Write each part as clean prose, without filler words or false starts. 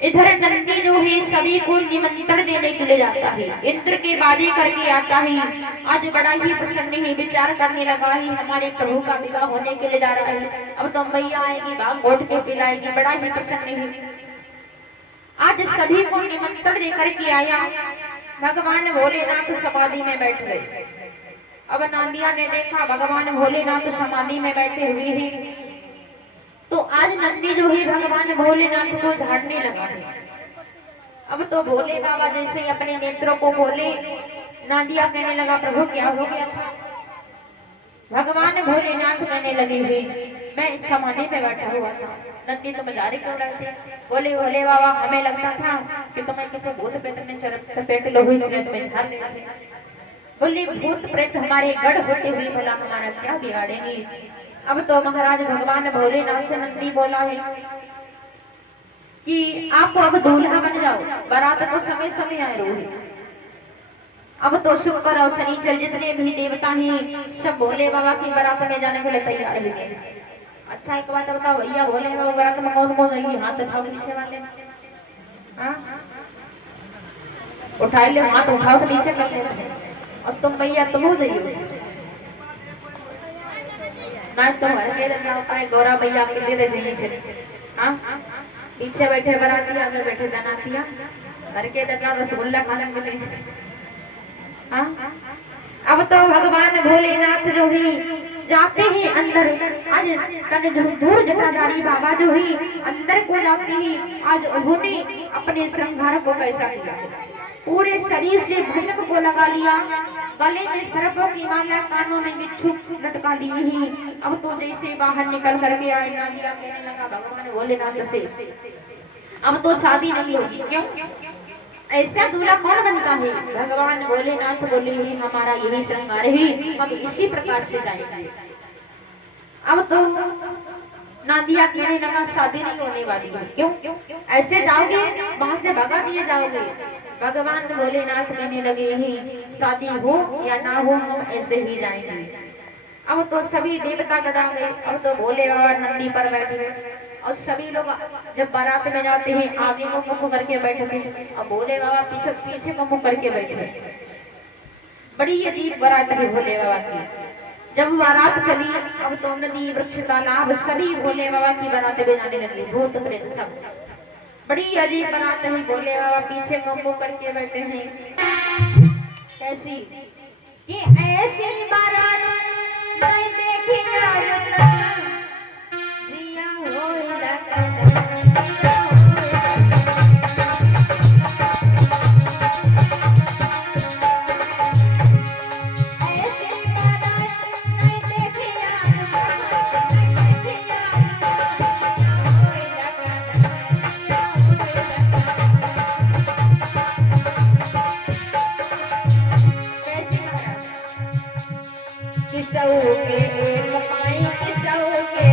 इधर नंदी जो है सभी को निमंत्रण देने के लिए जाता है, इंद्र के बाजी करके आता है। आज बड़ा ही प्रसन्न है, विचार करने लगा है हमारे प्रभु का विवाह होने के लिए जा रहा है। अब तो मैया आएगी, भांग घोट के पिलाएगी, बड़ा ही प्रसन्न है। आज सभी को निमंत्रण देकर के आया। भगवान भोलेनाथ समाधि में बैठ गए। अब नांदिया ने देखा भगवान भोलेनाथ समाधि में बैठे हुए हैं, तो आज नंदी जो है भगवान भोलेनाथ को झाड़ने लगा है। अब तो भोले बाबा जैसे अपने नेत्रों को खोले, नांदिया कहने लगा प्रभु क्या हो गया था? भगवान भोलेनाथ कहने लगे हुए मैं समाधि में बैठा हुआ था। नंदी तो मजारे क्यों रहे थे? बोले भोले बाबा हमें लगता था कि तुम्हें किसी भूत प्रेत में चपेट लो हुई, इसलिए तुम्हें झाड़ रहे थे। बोले भूत प्रेत हमारे गढ़ होते हुए भला हमारा क्या बिगाड़ेंगे? अब तो महाराज भगवान भोलेनाथ से नंदी बोला है कि आप अब दूल्हा बन जाओ, बारात को समय समय आए रोहे। अब तो शुक्र और शनिचर जितने भी देवता हैं सब भोले बाबा की बारात में जाने के लिए तैयार हो गए। अच्छा एक बात बताओ भैया, भोले बाबा बारात में कौन कौन है? हाथ उठाओ नीचे वाले, उठा ले हाथ, उठाओ तो नीचे कर ले। और तुम भैया तुम हो जाइए ना, तुम घर के जाओ पाए गौरा भैया के दे देंगे फिर। हाँ पीछे बैठे बराती, आगे बैठे दनातिया, घर के दरगाह रसगुल्ला खाने मिले। हाँ अब तो भगवान भोलेनाथ जो ही जाते हैं अंदर। आज कन दूर जटाधारी बाबा जो ही अंदर को जाते हैं। आज उन्होंने अपने श्रृंगार को कैसा किया, पूरे शरीर से भस्म को लगा लिया, गले में सर्पों की माला, कानों में बिच्छू लटका ली ही। अब तो जैसे बाहर निकल करके आए, नांदिया कहने लगा भगवान भोलेनाथ से अब तो शादी नहीं होगी। क्यों? ऐसा दूल्हा कौन बनता है? भगवान भोलेनाथ बोले ही हमारा यही श्रृंगार है, हम इसी प्रकार से जाएंगे। अब तो नांदिया कहने लगा शादी नहीं होने वाली है। क्यों? ऐसे जाओगे वहां से भगा दिए जाओगे। भगवान भोलेनाथ कहने लगे ही शादी हो या ना हो हम ऐसे ही जाएंगे। अब तो सभी देवता गड़ा गए। अब तो भोले बाबा नंदी पर बैठे और सभी लोग जब बारात में जाते हैं आगे को मुख करके बैठे थे और भोले बाबा पीछे पीछे को मुख करके बैठे। बड़ी अजीब बारात है भोले बाबा की। जब बारात चली अब तो नदी वृक्ष तालाब सभी भोले बाबा की बारात में जाने लगे, भूत प्रेत सब। बड़ी अजीब बारात है, भोले बाबा पीछे को मुख करके बैठे हैं। कैसी कि ऐसी बारात नहीं देखी जिया हो के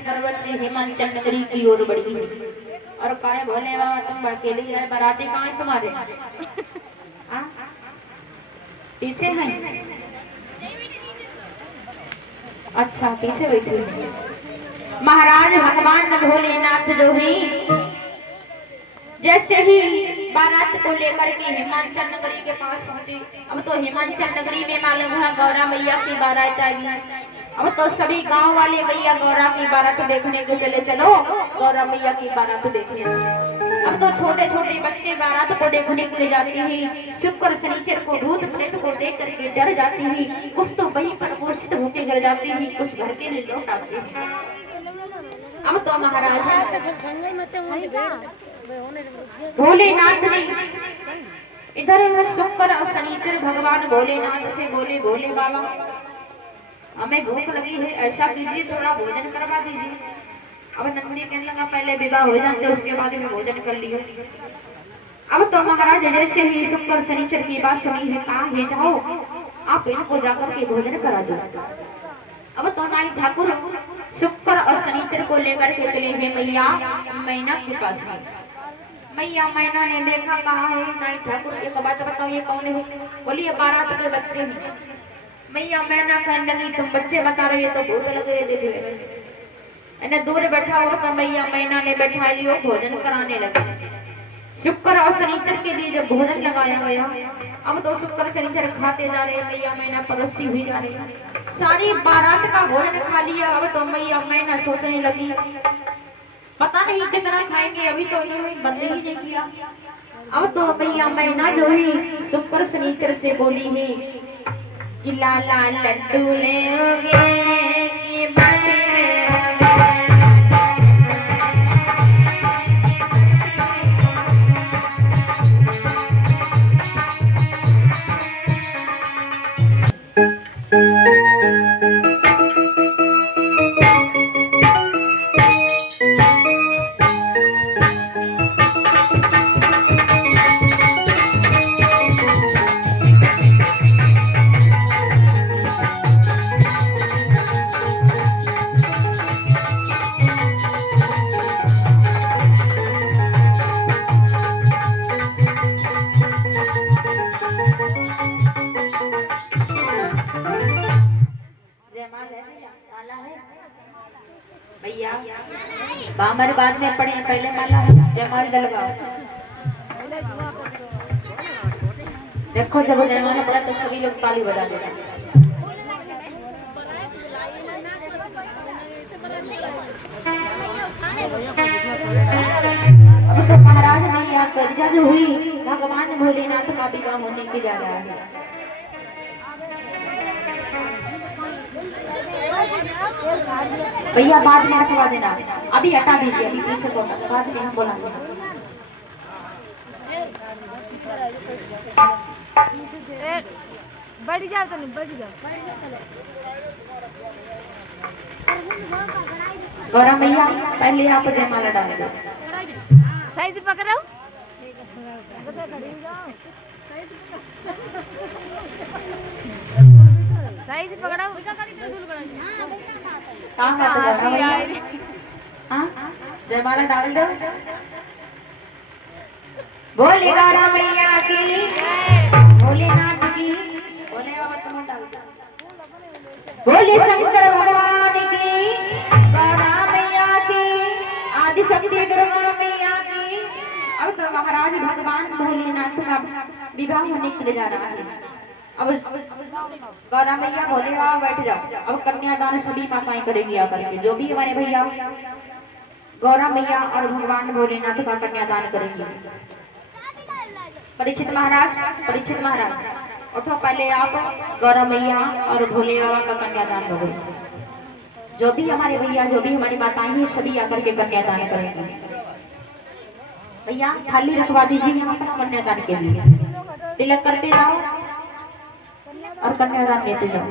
पर्वत से हिमाचल नगरी की ओर बढ़ी है। और कहे भोले बाबा तुम अकेले है, बाराती कहाँ है तुम्हारे? हाँ? पीछे हैं? अच्छा पीछे बैठी है। महाराज भगवान भोलेनाथ जो ही जैसे ही बारात को लेकर के हिमाचल नगरी के पास पहुंची। अब तो हिमाचल नगरी में मालूम है गौरा मैया की बारात आई। अब तो सभी गांव वाले मैया गौरा की बारात देखने को चले, चलो गौरा मैया की बारात देखने। अब तो छोटे छोटे बच्चे बारात को देखने के लिए जाते हैं। शुक्र शनिचर को भूत प्रेत को देख करके डर जाते हैं, कुछ तो वहीं पर मूर्छित होकर गिर जाते हैं, कुछ घर के लिए लौट आते हैं। अब तो महाराज भोलेनाथ ने इधर शुक्र और शनिचर भगवान भोलेनाथ से बोले, भोले बाबा हमें भूख लगी है, ऐसा कीजिए थोड़ा भोजन करवा दीजिए। अब नंदी कहने लगा पहले विवाह हो जाते उसके बाद में भोजन कर लियो। अब तो महाराज जैसे ही शुक्र शनिचर की बात सुनी है, कहा है जाओ आप इनको जाकर के भोजन करा दो। अब तो नाई ठाकुर शुक्र और शनिचर को लेकर के चले गए मैया मैना के पास में। मैया मैना ने देखा, कहा है नाई ठाकुर एक बात बताओ ये कौन है? बोली ये बारात के बच्चे हैं। मैया मैना कहने लगी तुम बच्चे बता रहे हो तो भूत लग रहे देख इन्हें दूर बैठा हुआ तो मैया मैना ने बैठा लियो, भोजन कराने लगे। शुक्र और शनिचर के लिए जब भोजन लगाया गया, अब तो शुक्र शनिचर खाते जा रहे, मैया मैना परस्ती हुई जा रही, सारी बारात का भोजन खा लिया। अब तो मैया मैना सोचने लगी पता नहीं कितना खाएंगे, अभी तो इन्होंने बंद ही नहीं किया। अब तो मैया मैना जो है शुक्र शनिचर से बोली है कि लाला लड्डू लेओगे कि बाटी भैया बामर बाद में पढ़े, पहले माला जयमाल डलवाओ। देखो जब जयमाल पड़ा तो सभी लोग ताली बजा देते। अब तो महाराज मैया गर्जा जो हुई भगवान भोलेनाथ का विवाह होने की जा रहा है। भैया बाद में रखवा देना, अभी हटा दीजिए, अभी पीछे को बाद में हम बोला बढ़ जाओ तो नहीं बढ़ जाओ। गौरा मैया पहले आप जयमाला डाल दो। सही से पकड़ो, सही से पकड़ो। जयमाला डाल दो। बोले गौरा मैया की, भोलेनाथ की, बोले शंकर भगवान की, गौरा मैया की, आदि शक्ति गौरा मैया की। अब तो महाराज भगवान भोलेनाथ का विवाह होने के लिए जा रहा है। अब गौरा मैया भोले बाबा बैठ जाओ। अब कन्यादान सभी माताएं करेंगी आकर के, जो भी हमारे भैया गौरा मैया और भगवान भोलेनाथ का कन्यादान करेंगे। परीक्षित महाराज उठो, पहले आप गौरा मैया और भोले बाबा का कन्यादान करो। जो भी हमारे भैया जो भी हमारी माताएं हैं सभी आकर के कन्यादान करेंगे। भैया थाली रखवा दीजिए यहाँ पर कन्यादान के लिए, तिलक करते जाओ और कन्यादान लेते जाओ।